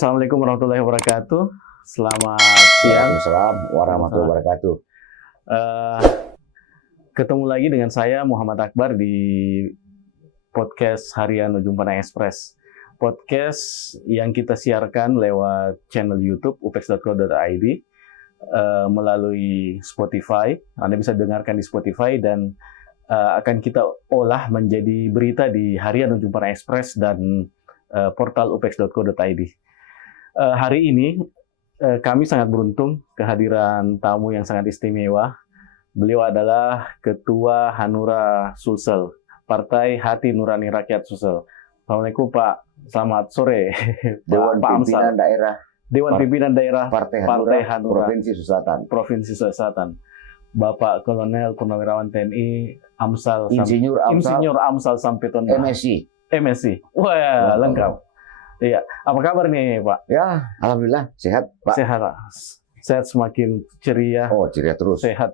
Assalamualaikum warahmatullahi wabarakatuh. Selamat siang. Waalaikumsalam warahmatullahi wabarakatuh. Eh, Ketemu lagi dengan saya Muhammad Akbar di podcast harian Ujung Pandang Express. Podcast yang kita siarkan lewat channel YouTube upex.co.id melalui Spotify. Anda bisa dengarkan di Spotify dan akan kita olah menjadi berita di harian Ujung Pandang Express dan portal upex.co.id. Hari ini kami sangat beruntung kehadiran tamu yang sangat istimewa. Beliau adalah Ketua Hanura Sulsel, Partai Hati Nurani Rakyat Sulsel. Assalamualaikum Pak, selamat sore. Dewan Pimpinan Daerah Dewan Pimpinan Daerah Partai Hanura Provinsi Sulawesi Selatan. Provinsi Sulawesi Selatan. Bapak Kolonel Purnawirawan TNI Amsal Insinyur Amsal Sampetonda. MSc. Wah, lengkap. Iya, apa kabar nih, Pak? Ya, alhamdulillah sehat, Pak. Sehat, Pak. Sehat, semakin ceria. Oh, ceria terus. Sehat.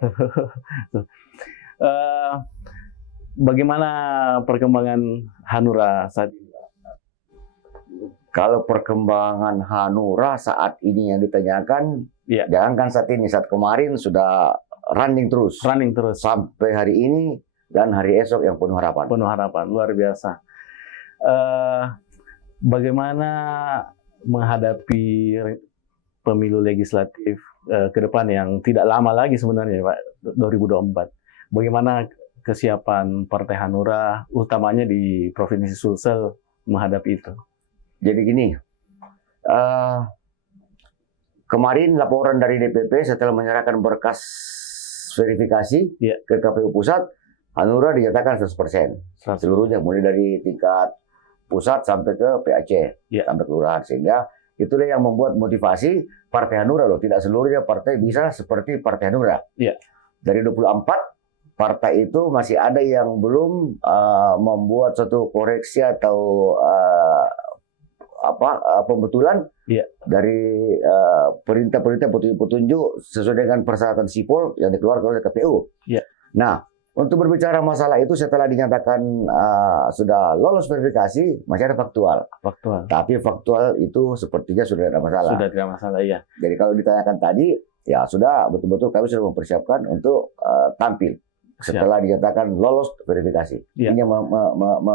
Bagaimana perkembangan Hanura saat ini? Kalau perkembangan Hanura saat ini yang ditanyakan, ya. Jangankan saat ini, saat kemarin sudah running terus. Running terus. Sampai hari ini dan hari esok yang penuh harapan. Penuh harapan, luar biasa. Bagaimana menghadapi pemilu legislatif ke depan yang tidak lama lagi sebenarnya, Pak, 2024. Bagaimana kesiapan Partai Hanura, utamanya di Provinsi Sulsel, menghadapi itu? Jadi gini, kemarin laporan dari DPP setelah menyerahkan berkas verifikasi ke KPU Pusat, Hanura dinyatakan 100%. Seluruhnya, mulai dari tingkat pusat sampai ke PAC, sampai kelurahan. Sehingga itulah yang membuat motivasi Partai Hanura loh. Tidak seluruhnya partai bisa seperti Partai Hanura. Dari 24 partai itu masih ada yang belum membuat suatu koreksi atau pembetulan dari perintah-perintah petunjuk sesuai dengan persyaratan sipol yang dikeluarkan oleh KPU. Nah, untuk berbicara masalah itu setelah dinyatakan sudah lolos verifikasi, masih ada faktual. Tapi faktual itu sepertinya sudah ada masalah. Sudah tidak masalah, ya. Jadi kalau ditanyakan tadi, ya sudah betul-betul kami sudah mempersiapkan untuk tampil setelah dinyatakan lolos verifikasi. Ini yang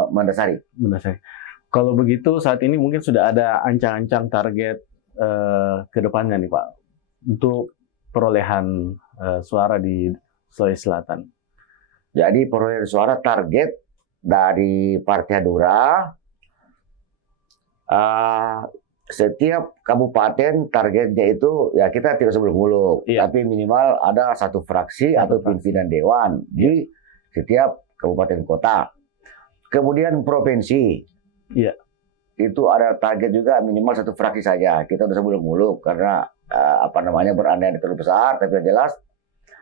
mendasari. Kalau begitu saat ini mungkin sudah ada ancang-ancang target ke depannya nih, Pak, untuk perolehan suara di Sulawesi Selatan. Jadi perolehan suara target dari Partai Hanura, setiap kabupaten targetnya itu ya kita tidak sebelum muluk, tapi minimal ada satu fraksi atau pimpinan dewan di setiap kabupaten kota. Kemudian provinsi, itu ada target juga minimal satu fraksi saja. Kita sudah sebelum muluk karena berandai terlalu besar, tapi yang jelas.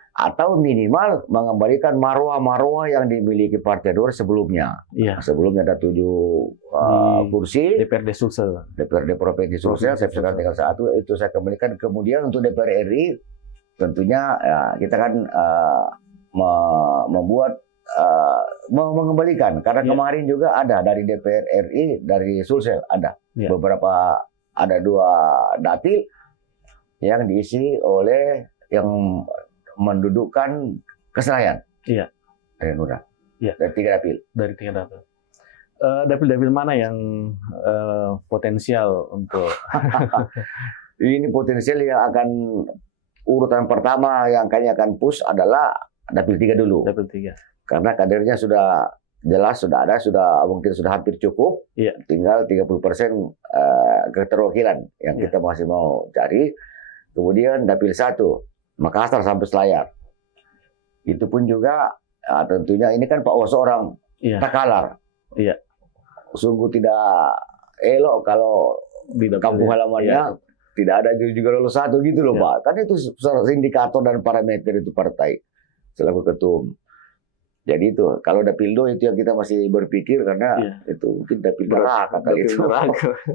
Atau minimal mengembalikan marwah-marwah yang dimiliki Partai Hanura sebelumnya. Sebelumnya ada 7 kursi. DPRD Sulsel. DPRD Provinsi Sulsel, saya sekarang tinggal 1, itu saya kembalikan. Kemudian untuk DPR RI, tentunya kita kan mengembalikan. Karena kemarin juga ada dari DPR RI, dari Sulsel ada. Beberapa, ada 2 dapil yang diisi oleh yang mendudukkan kesenayan dari Hanura. Dari 3 dapil. Dari 3 dapil. Dapil-dapil mana yang potensial untuk ini potensial yang akan urutan pertama yang kayaknya akan push adalah dapil 3 dulu. Dapil 3. Karena kadernya sudah jelas, sudah ada, mungkin sudah hampir cukup. Tinggal 30% keterwakilan yang kita masih mau cari. Kemudian dapil 1 Makassar sampai Selayar. Itu pun juga tentunya ini kan Pak Oso orang Takalar. Sungguh tidak elok kalau di kampung halamannya tidak ada juga lolos 1 gitu loh Pak. Kan itu indikator dan parameter itu partai selaku ketum. Jadi itu kalau dapil 2 itu yang kita masih berpikir karena itu mungkin dapil neraka kali itu.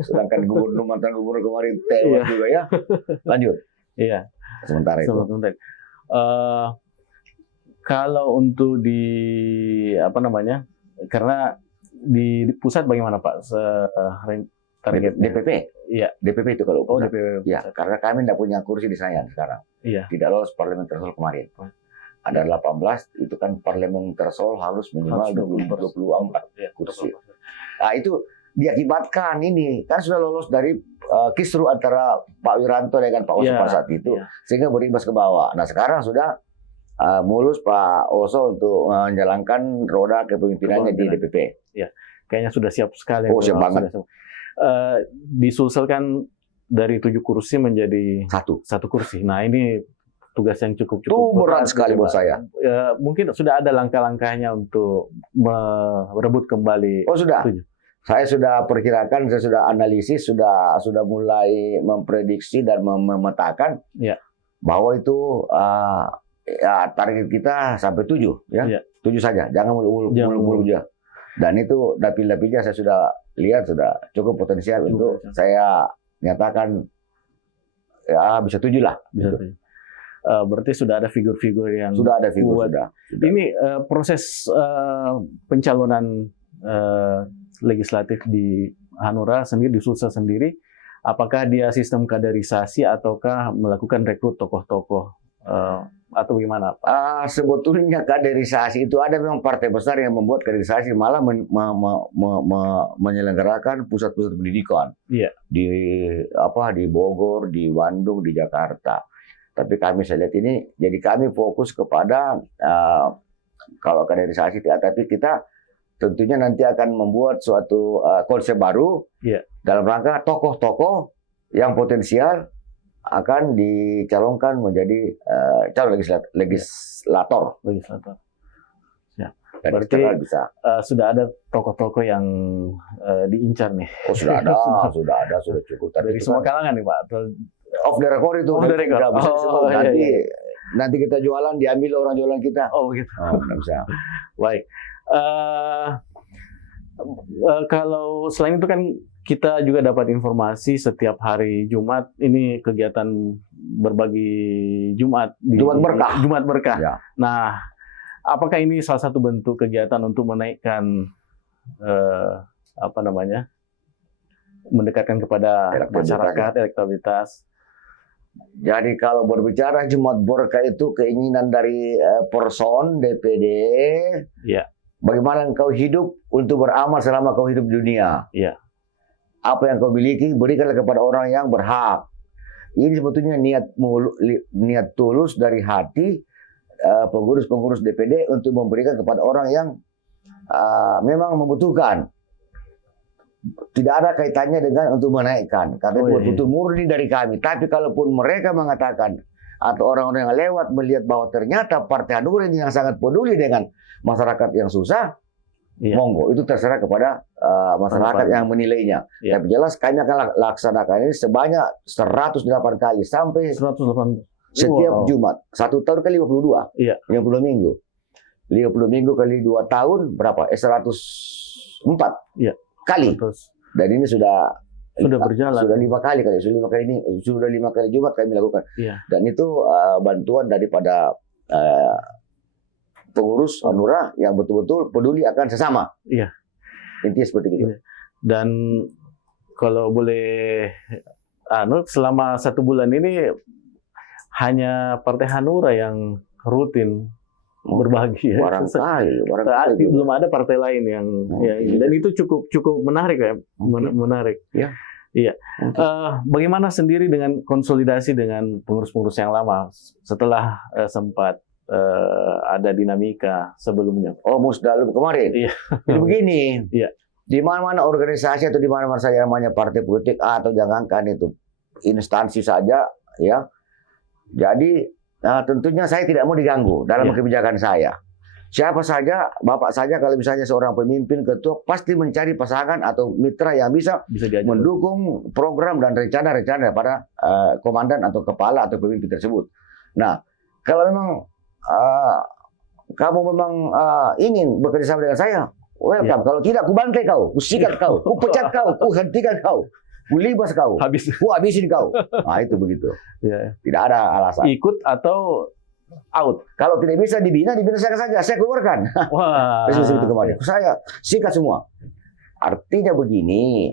Sedangkan mantan gubernur kemarin tewas juga ya. Lanjut. Sementara itu. Kalau untuk karena di pusat bagaimana Pak targetnya? DPP. Iya. DPP itu kalau DPP. Ya, karena kami tidak punya kursi di Senayan sekarang. Iya. Tidak lolos parlemen threshold kemarin. Ada 18, itu kan parlemen threshold harus minimal 24 kursi. Nah, itu diakibatkan ini kan sudah lolos dari kisru antara Pak Wiranto dengan Pak Oso pada saat itu, sehingga berimbas ke bawah. Nah, sekarang sudah mulus Pak Oso untuk menjalankan roda kepemimpinannya di DPP. Ya, kayaknya sudah siap sekali. Oh, siap banget. Disusulkan dari 7 kursi menjadi satu kursi. Nah, ini tugas yang cukup berat sekali buat saya. Mungkin sudah ada langkah-langkahnya untuk merebut kembali. Oh, sudah. 7. Saya sudah perkirakan, saya sudah analisis, sudah mulai memprediksi dan memetakan bahwa itu target kita sampai 7 ya. 7 saja, jangan mulu-mulu aja. Dan itu dapil-dapilnya saya sudah lihat sudah cukup potensial untuk saya nyatakan ya bisa 7 lah. Bisa 7. Berarti sudah ada figur-figur yang sudah ada figur sudah. Ini proses pencalonan legislatif di Hanura sendiri, di Sulsel sendiri, apakah dia sistem kaderisasi ataukah melakukan rekrut tokoh-tokoh atau gimana? Sebetulnya kaderisasi itu ada memang partai besar yang membuat kaderisasi, malah menyelenggarakan pusat-pusat pendidikan di Bogor, di Bandung, di Jakarta. Tapi kami saya lihat ini, jadi kami fokus kepada kalau kaderisasi, tapi kita tentunya nanti akan membuat suatu konsep baru dalam rangka tokoh-tokoh yang potensial akan dicalonkan menjadi calon legislator. Ya. Berarti bisa. Sudah ada tokoh-tokoh yang diincar nih. Oh, sudah ada, sudah cukup. Dari semua kalangan nih Pak. Off the record itu. Nanti kita jualan, diambil orang jualan kita. Oh begitu. Nggak bisa. Baik. Kalau selain itu kan kita juga dapat informasi setiap hari Jumat ini kegiatan berbagi Jumat. Jumat berkah. Ya. Nah, apakah ini salah satu bentuk kegiatan untuk menaikkan mendekatkan kepada masyarakat, elektabilitas? Jadi kalau berbicara Jumat berkah itu keinginan dari person DPD, bagaimana engkau hidup untuk beramal selama kau hidup di dunia. Apa yang kau miliki berikanlah kepada orang yang berhak. Ini sebetulnya niat tulus dari hati pengurus-pengurus DPD untuk memberikan kepada orang yang memang membutuhkan. Tidak ada kaitannya dengan untuk menaikkan, karena itu murni dari kami. Tapi kalaupun mereka mengatakan atau orang-orang yang lewat melihat bahwa ternyata Partai Hanura ini yang sangat peduli dengan masyarakat yang susah, monggo, itu terserah kepada masyarakat yang menilainya. Tapi jelas kami akan laksanakan ini sebanyak 108 kali sampai 108 setiap Jumat. 1 tahun kali 52, 50 minggu. 50 minggu kali 2 tahun berapa? 104 kali. Dan ini sudah berjalan. Sudah 5 kali sudah 5 kali Jumat kami lakukan. Dan itu bantuan daripada pengurus Hanura yang betul-betul peduli akan sesama. Intinya seperti itu. Dan kalau boleh selama 1 bulan ini hanya Partai Hanura yang rutin berbagi. Barangkali belum ada partai lain yang dan itu cukup menarik ya. Menarik. Bagaimana sendiri dengan konsolidasi dengan pengurus-pengurus yang lama setelah sempat ada dinamika sebelumnya? Oh, Musdalub kemarin. Jadi begini. Di mana-mana organisasi atau di mana-mana saya namanya partai politik atau jangankan itu instansi saja ya. Jadi tentunya saya tidak mau diganggu dalam kebijakan saya. Siapa saja, Bapak saja kalau misalnya seorang pemimpin ketua pasti mencari pasangan atau mitra yang bisa mendukung program dan rencana-rencana pada komandan atau kepala atau pemimpin tersebut. Nah, kalau memang kamu memang ingin bekerja sama dengan saya, welcome. Kalau tidak, ku bantai kau, ku sikat kau, ku pecat kau, ku hentikan kau. Ku libas kau, ku habisin kau. Nah itu begitu. Tidak ada alasan. Ikut atau out. Kalau tidak bisa dibina saja. Saya keluarkan. Wah. Itu kemarin. Saya sikat semua. Artinya begini.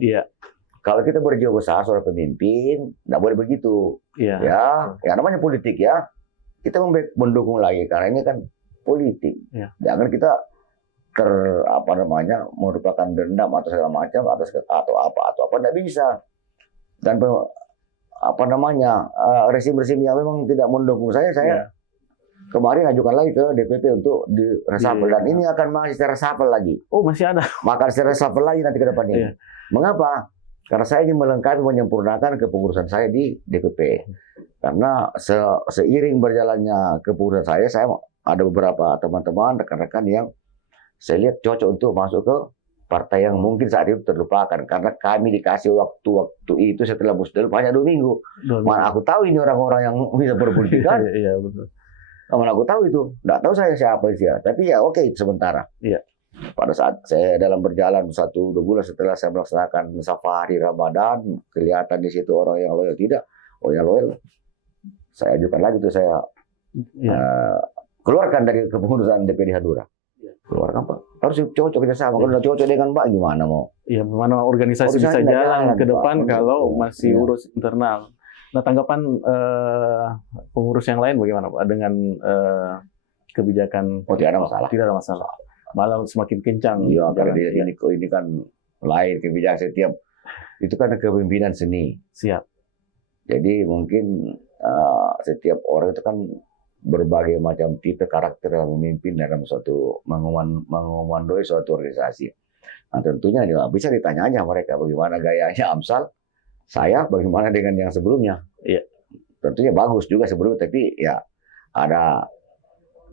Kalau kita berjiwa besar seorang pemimpin, nggak boleh begitu. Iya. Ya namanya politik ya. Kita mendukung lagi karena ini kan politik. Iya. Jangan kita merupakan dendam atau segala macam atau apa nggak bisa. Dan resim-resim yang memang tidak mendukung saya kemarin ajukan lagi ke DPP untuk di reshuffle dan ini akan masih reshuffle lagi. Oh, masih ada. Maka reshuffle lagi nanti ke depannya. Iya. Mengapa? Karena saya ingin melengkapi menyempurnakan kepengurusan saya di DPP. Karena seiring berjalannya kepengurusan saya ada beberapa teman-teman, rekan-rekan yang saya lihat cocok untuk masuk ke partai yang mungkin saat itu terlupakan. Karena kami dikasih waktu itu setelah musdal hanya 2 minggu. Mana aku tahu ini orang-orang yang bisa berpolitik kan? Iya, betul. Mana aku tahu itu. Nggak tahu saya siapa dia. Tapi ya oke, sementara. Iya. Pada saat saya dalam berjalan 1-2 bulan setelah saya melaksanakan safari Ramadan, kelihatan di situ orang yang loyal tidak. Orang yang loyal, saya ajukan lagi tuh saya keluarkan dari kepengurusan DPD Hadura. Keluarkan Pak. Harus cocok kerjasama. Kalau udah cocok dengan Pak gimana mau? Iya, mana organisasi bisa jalan ke depan Pak, kalau masih urus internal. Nah, tanggapan pengurus yang lain bagaimana Pak dengan kebijakan? Oh, tidak ada masalah. Tidak ada masalah. Malah semakin kencang. Iya, karena ini kan lain kebijakan setiap itu kan kepemimpinan seni. Siap. Jadi mungkin setiap orang itu kan berbagai macam tipe karakter yang memimpin dalam suatu mengomandoi suatu organisasi. Nah, tentunya bisa ditanya aja mereka bagaimana gayanya Amsal. Saya bagaimana dengan yang sebelumnya? Iya. Tentunya bagus juga sebelumnya, tapi ya ada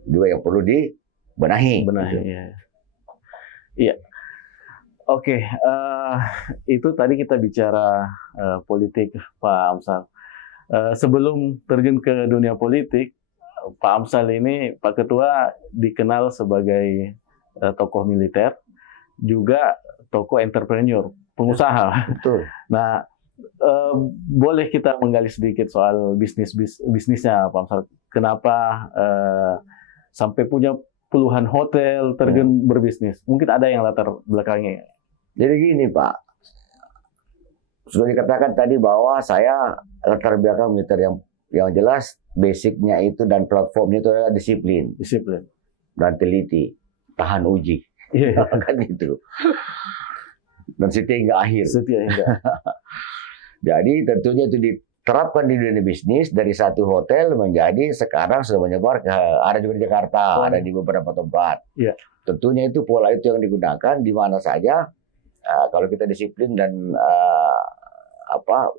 juga yang perlu dibenahi. Gitu. Iya. Oke, itu tadi kita bicara politik Pak Amsal. Sebelum terjun ke dunia politik, Pak Amsal ini, Pak Ketua, dikenal sebagai tokoh militer, juga tokoh entrepreneur, pengusaha. Betul. Nah, boleh kita menggali sedikit soal bisnisnya Pak Amsal. Kenapa sampai punya puluhan hotel terjun berbisnis? Mungkin ada yang latar belakangnya. Jadi gini Pak, sudah dikatakan tadi bahwa saya latar belakang militer yang jelas basicnya itu dan platformnya itu adalah disiplin dan teliti, tahan uji, kan itu. Dan setia hingga akhir. Jadi tentunya itu diterapkan di dunia bisnis dari satu hotel menjadi sekarang sudah menyebar ke ada juga di Jakarta, ada di beberapa tempat. Yeah. Tentunya itu pola itu yang digunakan di mana saja kalau kita disiplin dan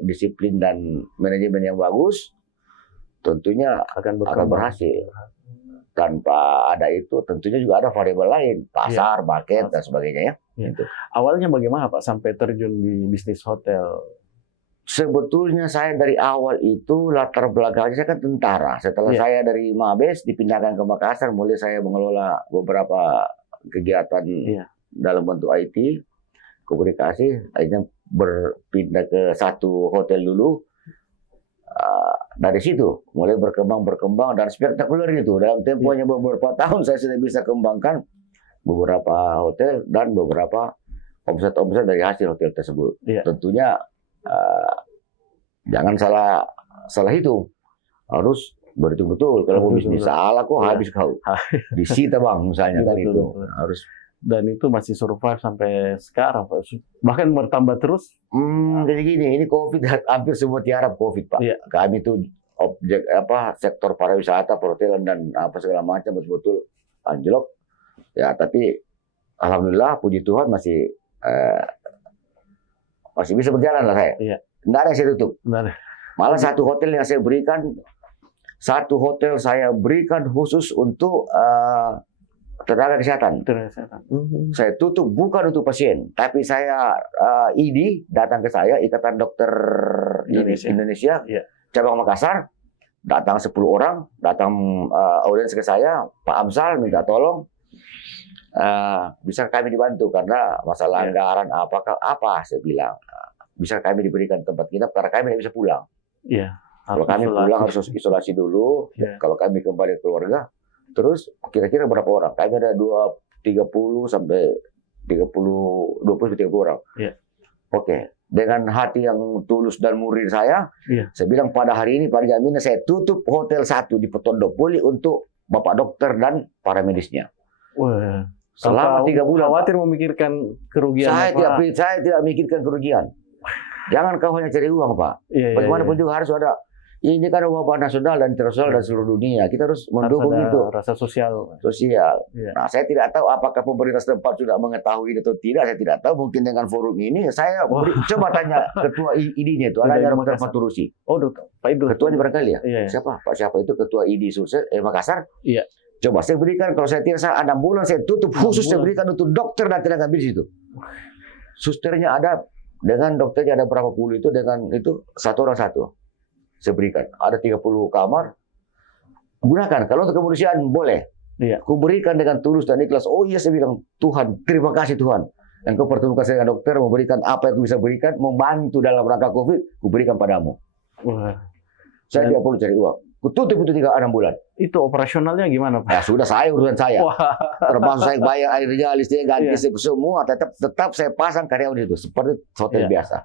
disiplin dan manajemen yang bagus, tentunya akan berhasil. Tanpa ada itu tentunya juga ada variabel lain, pasar, market dan sebagainya ya. Gitu. Awalnya bagaimana Pak sampai terjun di bisnis hotel? Sebetulnya saya dari awal itu latar belakangnya saya kan tentara. Setelah saya dari Mabes dipindahkan ke Makassar, mulai saya mengelola beberapa kegiatan dalam bentuk IT, komunikasi. Akhirnya berpindah ke satu hotel dulu. Dari situ mulai berkembang dan spektakuler itu. Dalam tempohnya beberapa tahun saya sudah bisa kembangkan beberapa hotel dan beberapa omset dari hasil hotel tersebut. Tentunya jangan salah itu, harus betul-betul kalau mau bisnis salah kok habis kau disita Bang misalnya kan itu harus. Dan itu masih survive sampai sekarang, bahkan bertambah terus. Jadi gini, ini COVID hampir semua tiarap COVID Pak. Kami itu sektor pariwisata, perhotelan dan segala macam betul-betul anjlok. Ya tapi alhamdulillah puji Tuhan masih bisa berjalan lah saya. Nggak ada yang saya tutup. Malah satu hotel yang saya berikan khusus untuk tenaga kesehatan. Saya tutup bukan untuk pasien, tapi saya ID datang ke saya, Ikatan Dokter Indonesia cabang Makassar, datang 10 orang, datang audiens ke saya, Pak Amsal minta tolong. Bisa kami dibantu karena masalah anggaran apa saya bilang bisa kami diberikan tempat nginap karena kami tidak bisa pulang. Kalau kami pulang harus isolasi dulu. Kalau kami kembali ke keluarga, terus kira-kira berapa orang? Kami ada 20 sampai 30 orang. Oke, dengan hati yang tulus dan murni saya bilang pada hari ini Pak Jamin saya tutup hotel 1 di Petondopoli untuk Bapak dokter dan para medisnya. Wah. Selama 3 bulan. Khawatir memikirkan kerugian. Saya tidak memikirkan kerugian. Jangan kau hanya cari uang, Pak. Bagaimanapun juga harus ada. Ini kan wabah nasional dan internasional dan seluruh dunia. Kita harus mendukung itu. Rasa sosial. Nah, saya tidak tahu apakah pemerintah setempat sudah mengetahui itu atau tidak. Saya tidak tahu. Mungkin dengan forum ini saya coba tanya ketua ID-nya itu. Ada Dr. Faturusi. Oh, Pak Idrus. Ketuanya barangkali ya? Siapa? Pak siapa itu ketua ID Sulsel Makassar? Iya. Coba saya berikan kalau saya tidak salah 6 bulan saya tutup khusus saya berikan untuk dokter dan tenaga medis itu. Susternya ada dengan dokternya ada berapa puluh itu dengan itu satu orang satu. Saya berikan. Ada 30 kamar. Gunakan. Kalau untuk kemanusiaan boleh. Ku berikan dengan tulus dan ikhlas. Oh iya saya bilang, Tuhan, terima kasih Tuhan. Yang kau pertemukan saya dengan dokter, memberikan apa yang aku bisa berikan, membantu dalam rangka COVID, ku berikan padamu. Saya tidak perlu cari uang. Ku tutup itu 6 bulan. Itu operasionalnya gimana Pak? Ya sudah saya urusan saya. Termasuk saya bayar airnya, listriknya, ganti semua. Tetap saya pasang karyawan itu. Seperti hotel biasa.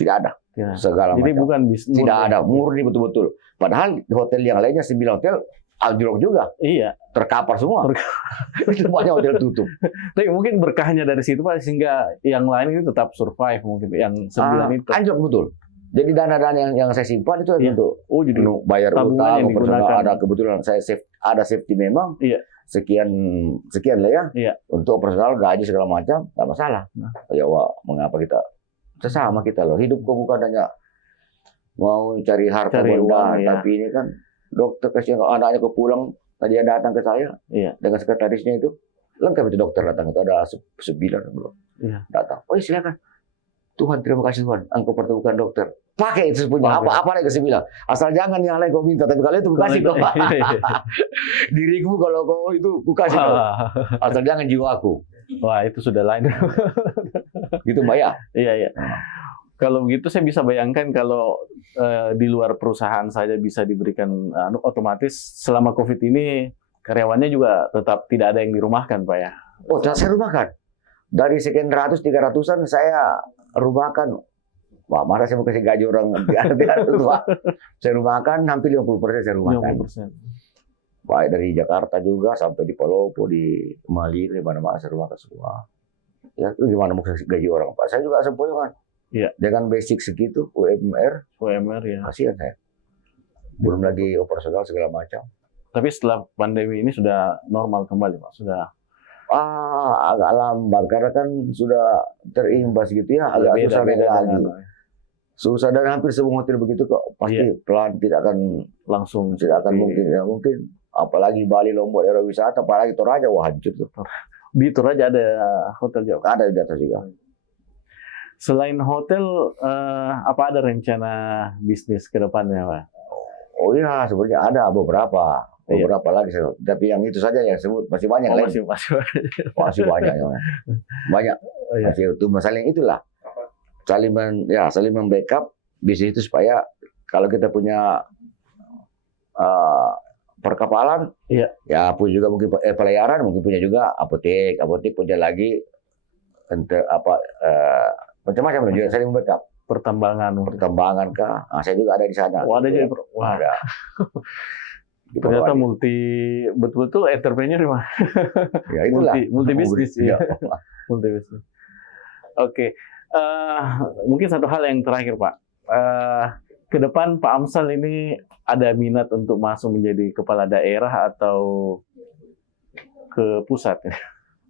Tidak ada. Segala Jadi macam. bukan bisnis. Tidak ada, murni betul-betul. Padahal hotel yang lainnya 9 hotel anjlok juga. Iya. Terkapar semua. Itu banyak hotel tutup. Tapi mungkin berkahnya dari situ Pak sehingga yang lain itu tetap survive mungkin yang 9 itu. Anjlok betul. Jadi dana-dana yang saya simpan itu untuk jadi bayar utang, operasional ada kebetulan saya ada safety memang. Sekian lah ya. Untuk operasional gaji segala macam enggak masalah. Ya mengapa kita sesama kita loh. Hidup kok bukan hanya mau cari harta benda, tapi ini kan dokter kasihan kalau anaknya kok pulang, tadi dia datang ke saya dengan sekretarisnya itu lengkap itu dokter datang itu ada 9 belum datang. Oh silakan. Tuhan terima kasih Tuhan, engkau pertemukan dokter. Pakai itu punya apa lagi saya bilang. Asal jangan yang lain kau minta, tapi kalau itu ku kasih kau. Diriku kalau kau itu ku kasih kau. Asal jangan jiwaku. Wah itu sudah lain. Gitu Mbak ya? Iya. Kalau begitu saya bisa bayangkan kalau di luar perusahaan saja bisa diberikan otomatis selama COVID ini karyawannya juga tetap tidak ada yang dirumahkan Pak ya? Oh saya rumahkan. Dari sekian ratus, 300-an saya rumahkan. Wah, masa saya mau kasih gaji orang biar itu Pak. Saya rumahkan hampir 50% saya rumahkan. 50%. Baik dari Jakarta juga sampai di Palopo, di Maliri, di mana-mana saya rumahkan semua. Ya, itu gimana mau kasih gaji orang Pak? Saya juga sempoyongan. Iya. Dengan basic segitu, UMR ya. Kasihan saya. Belum lagi operasional segala macam. Tapi setelah pandemi ini sudah normal kembali Pak? Sudah agak lambat karena kan sudah terimbas gitu ya, agak susah lagi. Susah dan hampir semua hotel begitu kok pasti pelan tidak akan langsung tidak akan mungkin apalagi Bali, Lombok, daerah wisata, apalagi Toraja wah hancur tuh. Di Toraja ada hotel juga. Ada di atas juga. Selain hotel apa ada rencana bisnis ke depannya Pak? Oh iya sebenarnya ada beberapa lagi, tapi yang itu saja yang sebut masih banyak lain. Masih banyak. Banyak. Masih itu masalah yang itulah. Saling membackup bisnis itu supaya kalau kita punya perkapalan, ya pun juga mungkin pelayaran, mungkin punya juga apotek punya lagi untuk macam-macam juga saling membackup. Pertambangan kah? Nah, saya juga ada di sana. Ada juga. Ada. Ternyata betul-betul entrepreneur mah. Ya itulah. Multi bisnis ya. Multi bisnis. Oke. Mungkin satu hal yang terakhir Pak. Ke depan Pak Amsal ini ada minat untuk masuk menjadi kepala daerah atau ke pusat?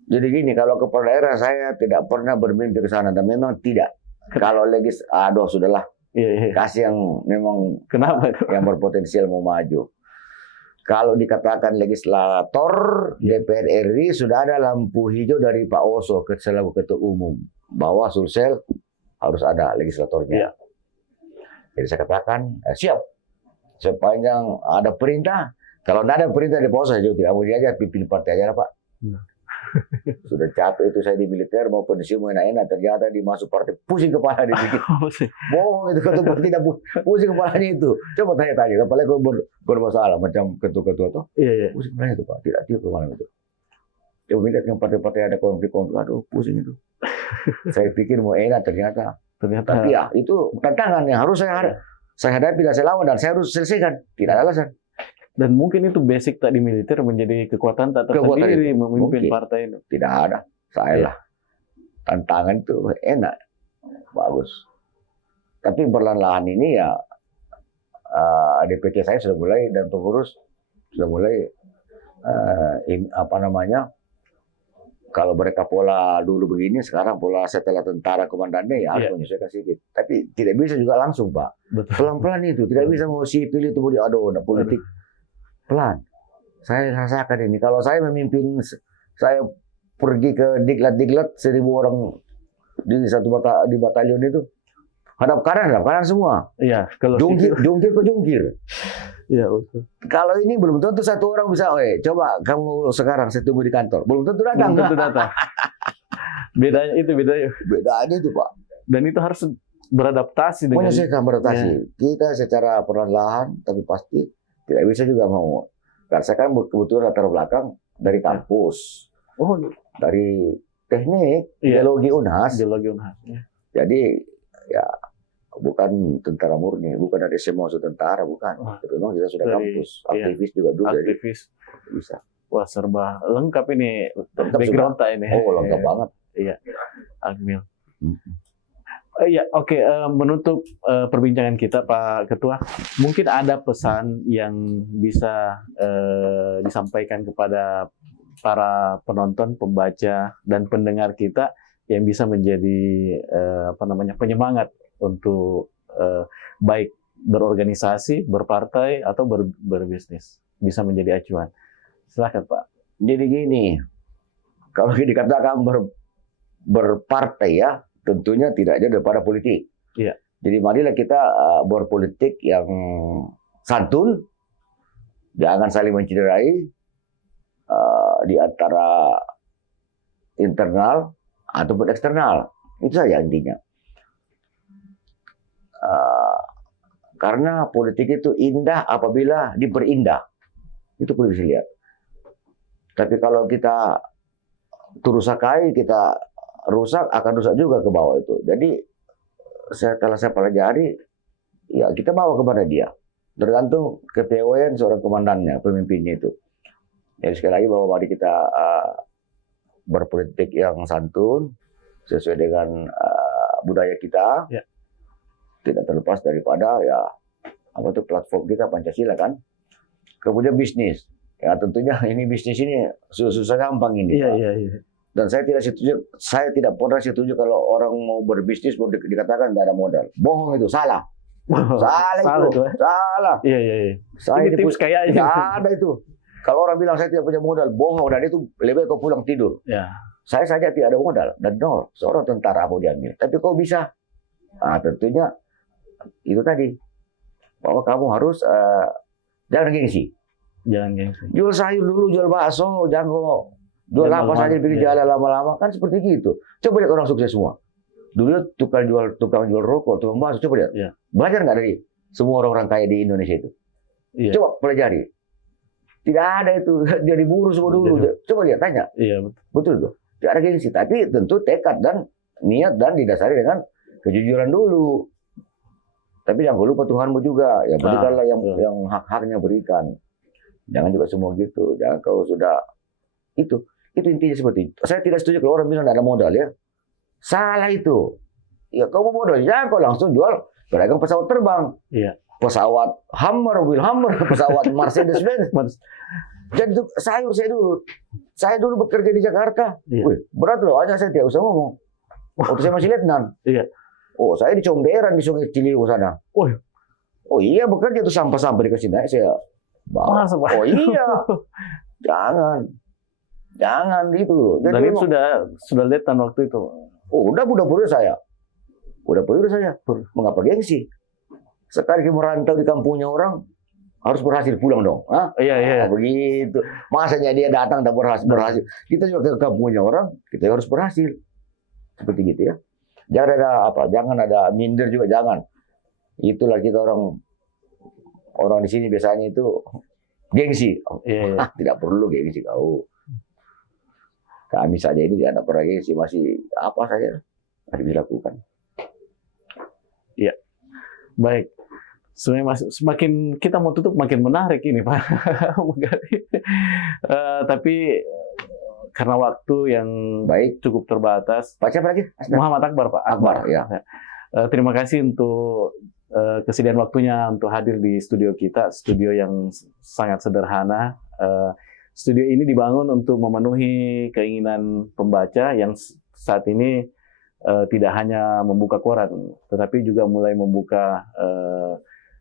Jadi gini, kalau kepala daerah saya tidak pernah bermimpi ke sana dan memang tidak. Kalau sudahlah. Kasih yang memang kenapa yang berpotensial mau maju. Kalau dikatakan legislator DPR RI sudah ada lampu hijau dari Pak Oso selaku ketua umum bahwa Sulsel harus ada legislatornya. Jadi saya katakan siap sepanjang ada perintah. Kalau tidak ada perintah di Pak Oso saya juga tidak mau aja pimpin partai aja lah Pak. Sudah capek itu saya di militer mau pensiun mau enak-enak ternyata dimasuk partai pusing kepala dibikin. Bohong itu ketua tidak pusing kepalanya itu. Coba tanya-tanya apalagi kalau bermasalah macam ketua-ketua tuh. Pusing kepalanya itu Pak, tidak tiup kemana itu. Coba lihat yang partai-partai ada konflik, aduh pusing itu. Saya pikir mau enak ternyata Ternyata. Tapi ya itu tantangan yang harus saya hadapi dan saya lawan dan saya harus selesaikan. Tidak ada alasan. Dan mungkin itu basic tadi militer menjadi kekuatan tak tersendiri memimpin partai itu. Tidak ada. Saya lah. Tantangan itu enak. Bagus. Tapi perlahan-lahan ini ya DPC saya sudah mulai dan pengurus sudah mulai kalau mereka pola dulu begini, sekarang pola setelah tentara komandannya ya harus menyesuaikan sedikit. Tapi tidak bisa juga langsung, Pak. Pelan-pelan itu. Tidak bisa mau sipil itu mau diadu politik. Pelan. Saya rasakan ini. Kalau saya memimpin, saya pergi ke diklat-diklat 1.000 orang di di batalion itu. Hadap kanan semua. Iya. Kalau jungkir ke jungkir. Iya, betul. Kalau ini belum tentu satu orang bisa, coba kamu sekarang saya tunggu di kantor. Belum tentu datang. Bedanya itu, Pak. Dan itu harus beradaptasi dengan beradaptasi. Ya. Kita secara perlahan tapi pasti tidak bisa juga mau. Karena saya kan kebetulan latar belakang dari kampus. Dari teknik, geologi Unhas. Ya. Jadi ya bukan tentara murni, bukan dari semua tentara, bukan. Tapi memang kita sudah kampus, aktivis juga dulu. Aktivis. Jadi bisa. Wah, serba lengkap ini. Background ini. Lengkap banget. Iya. Akmil. Iya, oke. Menutup perbincangan kita, Pak Ketua, mungkin ada pesan yang bisa disampaikan kepada para penonton, pembaca, dan pendengar kita yang bisa menjadi penyemangat untuk baik berorganisasi, berpartai, atau berbisnis. Bisa menjadi acuan. Silakan, Pak. Jadi gini, kalau dikatakan berpartai ya, tentunya tidak jauh daripada politik. Iya. Jadi marilah kita berpolitik yang santun, jangan saling menciderai di antara internal ataupun eksternal. Itu saja intinya. Karena politik itu indah apabila diperindah. Itu perlu dilihat. Tapi kalau kita turusakai, kita rusak, akan rusak juga ke bawah itu. Jadi setelah saya pelajari, ya kita bawa kepada dia. Tergantung kepewayan seorang komandannya, pemimpinnya itu. Jadi sekali lagi bahwa mari kita berpolitik yang santun, sesuai dengan budaya kita. Ya. Tidak terlepas daripada platform kita Pancasila kan. Kemudian bisnis. Ya tentunya ini bisnis ini susah gampang ini. Iya. Dan saya tidak pernah setuju kalau orang mau berbisnis mau dikatakan tidak ada modal. Bohong itu, salah. Salah itu. Salah. Iya. Ini tips kayaknya. Tidak ada itu. Kalau orang bilang saya tidak punya modal, bohong, dan itu lebih kau pulang tidur. Ya. Saya saja tidak ada modal dan nol. Seorang tentara mau diambil. Tapi kau bisa. Tentunya itu tadi bahwa kamu harus jangan gengsi. Jual sayur dulu, jual bakso, jangan jual apa saja di pinggir jalan lama-lama kan seperti gitu. Coba lihat orang sukses semua. Dulu tukang jual rokok, tukang bakso, coba lihat. Ya. Belajar nggak dari semua orang kaya di Indonesia itu? Ya. Coba pelajari. Tidak ada itu jadi buruh semua dulu. Coba lihat, tanya. Iya, betul tuh. Tidak ada gengsi, tapi tentu tekad dan niat dan didasari dengan kejujuran dulu. Tapi jangan lupa Tuhanmu juga. Ya berikanlah yang hak-haknya berikan. Jangan juga semua gitu. Jangan kau sudah itu intinya seperti itu. Saya tidak setuju kalau orang bilang tidak ada modal ya. Salah itu. Ya kau modal, jangan kau langsung jual pedagang pesawat terbang. Iya. Pesawat mobil Hummer, pesawat Mercedes-Benz. Jadi saya dulu bekerja di Jakarta. Iya. Wih, berat loh, aja saya tidak usah ngomong. Waktu saya masih letnan. Iya. Oh, saya di Comberan di Sungai Ciliwung sana. Oh iya, bekerja tuh sampah-sampah dikasih naik saya bawa. Oh iya. Jangan gitu. Dan itu sudah letnan waktu itu. Oh, udah pura saya. Mengapa gengsi? Sekali merantau di kampungnya orang, harus berhasil pulang dong. Iya. Begitu. Masanya dia datang tak berhasil. Kita juga ke kampungnya orang, kita harus berhasil. Seperti gitu ya. Jangan ada minder juga, jangan. Itulah kita orang di sini biasanya itu gengsi. Iya. Tidak perlu gengsi kau. Kami saja ini tidak pernah gengsi, masih apa saja masih dilakukan. Baik. Sebenarnya semakin kita mau tutup makin menarik ini Pak. Tapi karena waktu yang baik cukup terbatas. Pak siapa lagi? Muhammad Akbar Pak. Akbar ya. Terima kasih untuk kesediaan waktunya untuk hadir di studio kita, studio yang sangat sederhana. Studio ini dibangun untuk memenuhi keinginan pembaca yang saat ini tidak hanya membuka koran, tetapi juga mulai membuka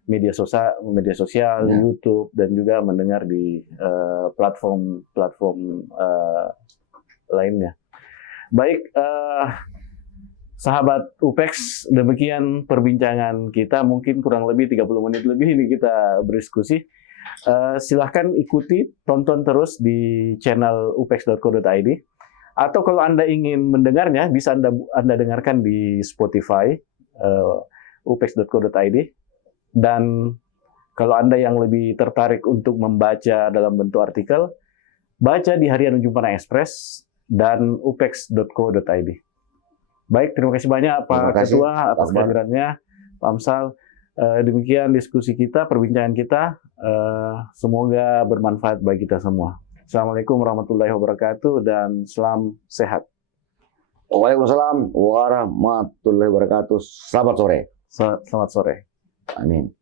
media sosial, YouTube, dan juga mendengar di platform lainnya. Baik, sahabat UPEX, demikian perbincangan kita. Mungkin kurang lebih 30 menit lebih ini kita berdiskusi. Silahkan ikuti, tonton terus di channel upex.co.id. Atau kalau Anda ingin mendengarnya, bisa Anda dengarkan di Spotify, upex.co.id. Dan kalau Anda yang lebih tertarik untuk membaca dalam bentuk artikel, baca di Harian Ujung Panah Express dan upex.co.id. Baik, terima kasih banyak Pak Ketua atas kehadirannya, Pak Amsal. Demikian diskusi kita, perbincangan kita. Semoga bermanfaat bagi kita semua. Assalamualaikum warahmatullahi wabarakatuh dan salam sehat. Waalaikumsalam warahmatullahi wabarakatuh. Selamat sore. Selamat sore. Amin.